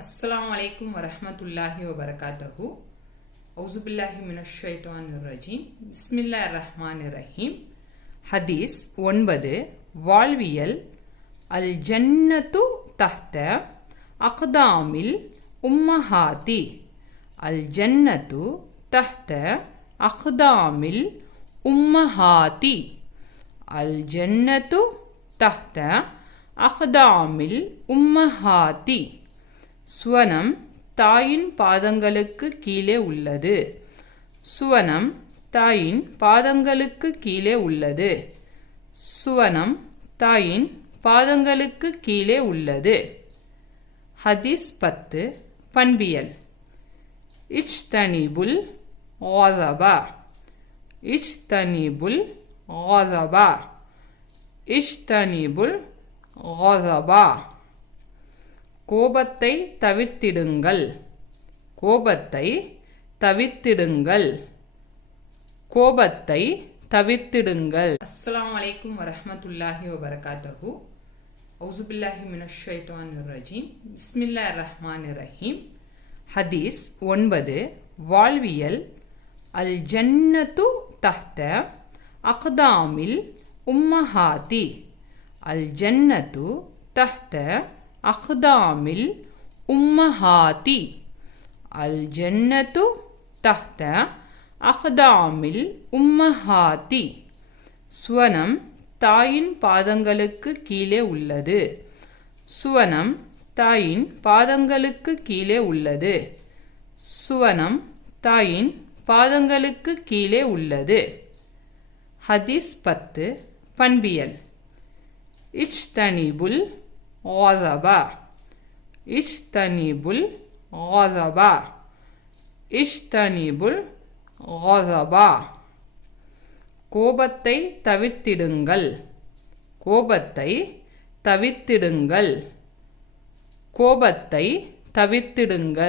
அஸ்ஸலாமு அலைக்கும் வரஹ்மத்துல்லாஹி வபரகாத்துஹு. அவுசுபில்லாஹி மினஷ் ஷைத்தானிர் ரஜீம். பிஸ்மில்லாஹிர் ரஹ்மானிர் ரஹீம். ஹதீஸ் 9. வாழ்வியல். அல் ஜன்னத்து தஹ்த அக்தாமில் உம்மஹாதி. அல் ஜன்னத்து தஹ்த அக்தாமில் உம்மஹாதி. அல் ஜன்னத்து தஹ்த அக்தாமில் உம்மஹாதி. சுவனம் தாயின் பாதங்களுக்கு கீழே உள்ளது. சுவனம் தாயின் பாதங்களுக்கு கீழே உள்ளது. சுவனம் தாயின் பாதங்களுக்கு கீழே உள்ளது. ஹதீஸ் 10. பண்பியல். இஜ்தனிபுல் கஸபா. இஜ்தனிபுல் கஸபா. இஜ்தனிபுல் கஸபா. கோபத்தை தவிர்த்திடுங்கள். கோபத்தை தவிர்த்திடுங்கள். கோபத்தை தவிர்த்திடுங்கள். அஸ்ஸலாமு அலைக்கும் வரஹ்மத்துல்லாஹி வபரகாத்துஹு. அவுசுபில்லாஹி மினஷ் ஷைத்தானிர் ரஜீம். பிஸ்மில்லாஹிர் ரஹ்மானிர் ரஹீம். ஹதீஸ் 9. வாழ்வியல். அல் ஜன்னத்து தஹ்த அக்தாமில் உம்மஹாதி. அல் ஜன்னத்து தஹ்த அக்தாமில் உம்மஹாதி. அல் ஜன்னத்து தஹ்த அக்தாமில் உம்மஹாதி. சுவனம் தாயின் பாதங்களுக்கு கீழே உள்ளது. சுவனம் தாயின் பாதங்களுக்கு கீழே உள்ளது. சுவனம் தாயின் பாதங்களுக்கு கீழே உள்ளது. ஹதீஸ் 10. பண்பியல். இஜ்தனிபுல் கஸபா. இஜ்தனிபுல் கஸபா. இஜ்தனிபுல் கஸபா. கோபத்தை தவிர்த்திடுங்கள். கோபத்தை தவிர்த்திடுங்கள். கோபத்தை தவிர்த்திடுங்கள்.